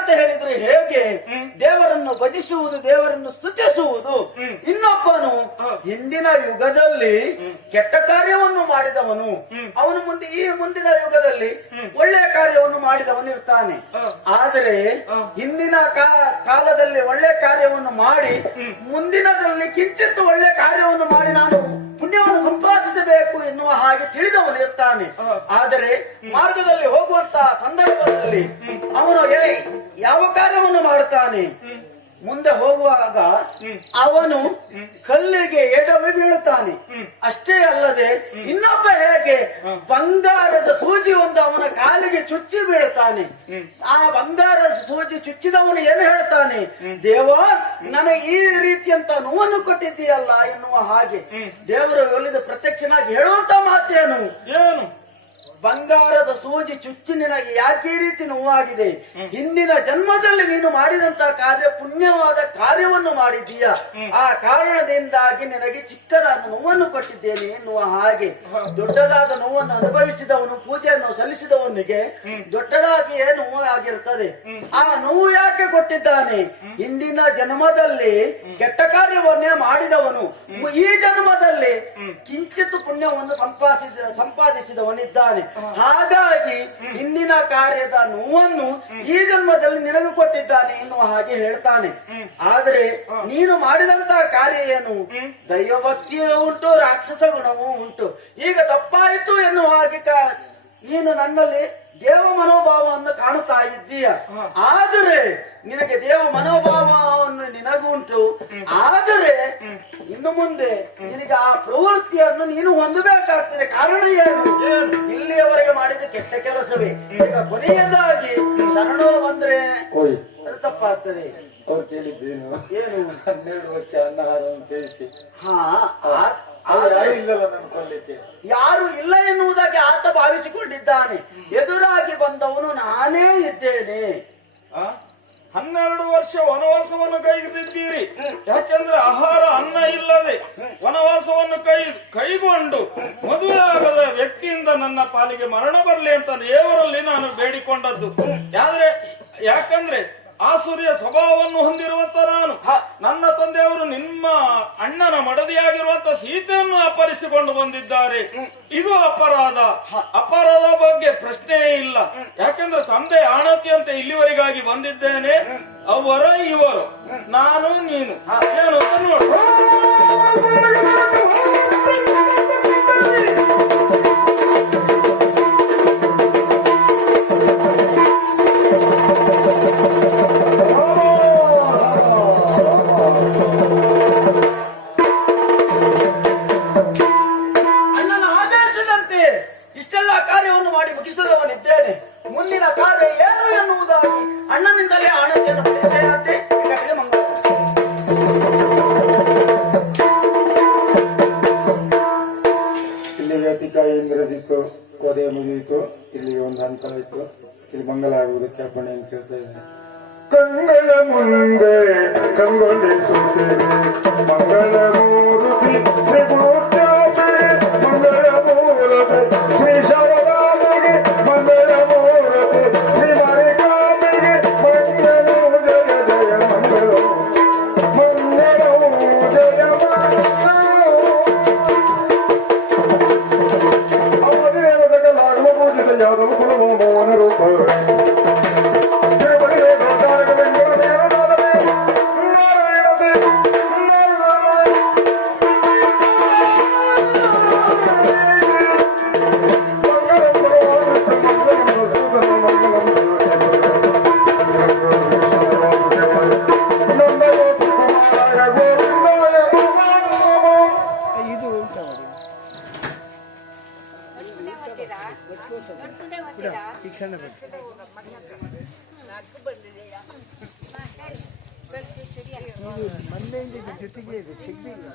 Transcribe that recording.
ಅಂತ ಹೇಳಿದ್ರೆ ಹೇಗೆ ದೇವರನ್ನು ಭಜಿಸುವುದು, ದೇವರನ್ನು ಸ್ತುತಿಸುವುದು. ಇನ್ನೊಬ್ಬನು ಹಿಂದಿನ ಯುಗದಲ್ಲಿ ಕೆಟ್ಟ ಕಾರ್ಯವನ್ನು ಮಾಡಿದವನು, ಅವನು ಮುಂದಿನ ಯುಗದಲ್ಲಿ ಒಳ್ಳೆಯ ಕಾರ್ಯವನ್ನು ಮಾಡಿದವನು ಇರ್ತಾನೆ. ಆದರೆ ಹಿಂದಿನ ಕಾಲದಲ್ಲಿ ಒಳ್ಳೆ ಕಾರ್ಯವನ್ನು ಮಾಡಿ ಮುಂದಿನದಲ್ಲಿ ಕಿಂಚಿತ್ತು ಒಳ್ಳೆ ಕಾರ್ಯವನ್ನು ಮಾಡಿ ನಾನು ಪುಣ್ಯವನ್ನು ಸಂಪಾದಿಸಬೇಕು ಎನ್ನುವ ಹಾಗೆ ತಿಳಿದವನು ಇರ್ತಾನೆ. ಆದರೆ ಮಾರ್ಗದಲ್ಲಿ ಹೋಗುವಂತಹ ಸಂದರ್ಭದಲ್ಲಿ ಅವನು ಯಾವ ಕಾರ್ಯವನ್ನು ಮಾಡುತ್ತಾನೆ, ಮುಂದೆ ಹೋಗುವಾಗ ಅವನು ಕಲ್ಲಿಗೆ ಎಡವಿ ಬೀಳುತ್ತಾನೆ. ಅಷ್ಟೇ ಅಲ್ಲದೆ ಇನ್ನೊಬ್ಬ ಹೇಗೆ ಬಂಗಾರದ ಸೂಜಿ ಒಂದು ಅವನ ಕಾಲಿಗೆ ಚುಚ್ಚಿ ಬೀಳುತ್ತಾನೆ. ಆ ಬಂಗಾರದ ಸೂಜಿ ಚುಚ್ಚಿದವನು ಏನು ಹೇಳ್ತಾನೆ, ದೇವ ನನಗೆ ಈ ರೀತಿಯಂತ ನೋವನ್ನು ಕೊಟ್ಟಿದ್ದೀಯಲ್ಲ ಎನ್ನುವ ಹಾಗೆ ದೇವರು ಒಲಿದ ಪ್ರತ್ಯಕ್ಷನಾಗಿ ಹೇಳುವಂತ ಮಾತೇನು, ಏನು ಬಂಗಾರದ ಸೂಜಿ ಚುಚ್ಚಿ ನಿನಗೆ ಯಾಕೆ ಈ ರೀತಿ ನೋವಾಗಿದೆ, ಹಿಂದಿನ ಜನ್ಮದಲ್ಲಿ ನೀನು ಮಾಡಿದಂತಹ ಕಾರ್ಯ ಪುಣ್ಯವಾದ ಕಾರ್ಯವನ್ನು ಮಾಡಿದ್ದೀಯ, ಆ ಕಾರಣದಿಂದಾಗಿ ನಿನಗೆ ಚಿಕ್ಕದಾದ ನೋವನ್ನು ಕೊಟ್ಟಿದ್ದೇನೆ ಎನ್ನುವ ಹಾಗೆ ದೊಡ್ಡದಾದ ನೋವನ್ನು ಅನುಭವಿಸಿದವನು, ಪೂಜೆಯನ್ನು ಸಲ್ಲಿಸಿದವನಿಗೆ ದೊಡ್ಡದಾಗಿಯೇ ನೋವು ಆಗಿರುತ್ತದೆ. ಆ ನೋವು ಯಾಕೆ ಕೊಟ್ಟಿದ್ದಾನೆ, ಹಿಂದಿನ ಜನ್ಮದಲ್ಲಿ ಕೆಟ್ಟ ಕಾರ್ಯವನ್ನೇ ಮಾಡಿದವನು ಈ ಜನ್ಮದಲ್ಲಿ ಕಿಂಚಿತ್ ಪುಣ್ಯವನ್ನು ಸಂಪಾದಿಸಿದವನಿದ್ದಾನೆ. ಹಾಗಾಗಿ ಹಿಂದಿನ ಕಾರ್ಯದ ನೋವನ್ನು ಈ ಜನ್ಮದಲ್ಲಿ ನಿನಗೆ ಕೊಟ್ಟಿದ್ದಾನೆ ಎನ್ನುವ ಹಾಗೆ ಹೇಳ್ತಾನೆ. ಆದರೆ ನೀನು ಮಾಡಿದಂತಹ ಕಾರ್ಯ ಏನು, ದೈವಭಕ್ತಿಯೂ ಉಂಟು, ರಾಕ್ಷಸ ಗುಣವೂ ಉಂಟು. ಈಗ ತಪ್ಪಾಯಿತು ಎನ್ನುವ ಹಾಗೆ ನೀನು ನನ್ನಲ್ಲಿ ದೇವ ಮನೋಭಾವವನ್ನು ಕಾಣುತ್ತಾ ಇದ್ದೀಯ. ಆದರೆ ನಿನಗೆ ದೇವ ಮನೋಭಾವವನ್ನು ನಿನಗುಂಟು, ಆದರೆ ಇನ್ನು ಮುಂದೆ ನಿನಗೆ ಆ ಪ್ರವೃತ್ತಿಯನ್ನು ನೀನು ಹೊಂದಬೇಕಾಗ್ತದೆ. ಕಾರಣ ಏನು, ಇಲ್ಲಿಯವರೆಗೆ ಮಾಡಿದ ಕೆಟ್ಟ ಕೆಲಸವೇ. ಈಗ ಕೊನೆಯದಾಗಿ ಶರಣರು ಬಂದ್ರೆ ಅದು ತಪ್ಪಾಗ್ತದೆ. ಅವ್ರು ಕೇಳಿದ್ದೇನು, ಏನು 12 ವರ್ಷ ಅನ್ನಹಾರವನ್ನು ತ್ಯಜಿಸಿ ಯಾರು ಇಲ್ಲ ಎನ್ನುವುದಾಗಿ ಆತ ಭಾವಿಸಿಕೊಂಡಿದ್ದಾನೆ. ಎದುರಾಗಿ ಬಂದವನು ನಾನೇ ಇದ್ದೇನೆ. 12 ವರ್ಷ ವನವಾಸವನ್ನು ಕೈಗೊಂಡಿದ್ದೀರಿ. ಯಾಕೆಂದ್ರೆ ಆಹಾರ ಅನ್ನ ಇಲ್ಲದೆ ವನವಾಸವನ್ನು ಕೈಗೊಂಡು ಮದುವೆ ಆಗದ ವ್ಯಕ್ತಿಯಿಂದ ನನ್ನ ಪಾಲಿಗೆ ಮರಣ ಬರಲಿ ಅಂತ ದೇವರಲ್ಲಿ ನಾನು ಬೇಡಿಕೊಂಡದ್ದು. ಯಾಕಂದ್ರೆ ಆ ಸೂರ್ಯ ಸ್ವಭಾವವನ್ನು ಹೊಂದಿರುವಂತ ನಾನು, ನನ್ನ ತಂದೆಯವರು ನಿಮ್ಮ ಅಣ್ಣನ ಮಡದಿಯಾಗಿರುವಂತ ಸೀತೆಯನ್ನು ಅಪಹರಿಸಿಕೊಂಡು ಬಂದಿದ್ದಾರೆ. ಇದು ಅಪರಾಧ ಬಗ್ಗೆ ಪ್ರಶ್ನೆಯೇ ಇಲ್ಲ. ಯಾಕೆಂದ್ರೆ ತಂದೆ ಆಣತಿಯಂತೆ ಇಲ್ಲಿವರೆಗಾಗಿ ಬಂದಿದ್ದೇನೆ. ಅವರ ಇವರು, ನಾನು ನೀನು ಏನು ಅಂತ ನೋಡು. ಅಣ್ಣನ ಆದೇಶದಂತೆ ಇಷ್ಟೆಲ್ಲ ಕಾರ್ಯವನ್ನು ಮಾಡಿ ಮುಗಿಸದವನಿದ್ದೇನೆ. ಮುಂದಿನ ಕಾರ್ಯ ಏನು ಎನ್ನುವುದಾಗಿ ಅಣ್ಣನಿಂದಲೇ ಆಣತಿಯನ್ನು ಪಡೆಯುತ್ತೇನಂತೆ. ಇಲ್ಲಿಗೆ ಅತಿಕಾಯಿ ಇಂದ್ರದಿತ್ತು, ವಧೆ ಮುಗಿಯಿತು. ಇಲ್ಲಿಗೆ ಒಂದು ಹಂತ ಆಯ್ತು. ಇಲ್ಲಿ ಮಂಗಲ ಆಗುವುದಕ್ಕೆ ಅಪ್ಪಣೆ ಅಂತ ಕೇಳ್ತಾ ಇದ್ದೇನೆ. ಕಂಗಳ ಮುಂದೆ ಕಂಗೊಳಿಸುತ್ತೇವೆ ಮಂಗಳ ಮೂರ್ತಿ ಶ್ರೀ ಗುರುತ್ಯಾಪೆ, ಮಂಗಳ ಮೂರತೆ ಶ್ರೀ ಶಾರದಾಂಬೆಗೆ, ಮಂಗಳ ಮೂರತೆ ಶ್ರೀ ಮಾರಿಕಾಂಬೆಗೆ, ಮಂಗಳೂ ಜಯ ಜಯ ಮಂಗಳೂ, ಮಂಗಳೂ ಜಯ ಮಂಗಳೂ. ಅವಧೇವದಗಲಾಗುವ ಪೂಜಿತ ಯಾದವ ಕುಲವ ಮೋಹನ ರೂಪ ಜೊತೆಗೆ ಇದೆ ತೆಗ್ದಿಲ್ಲ.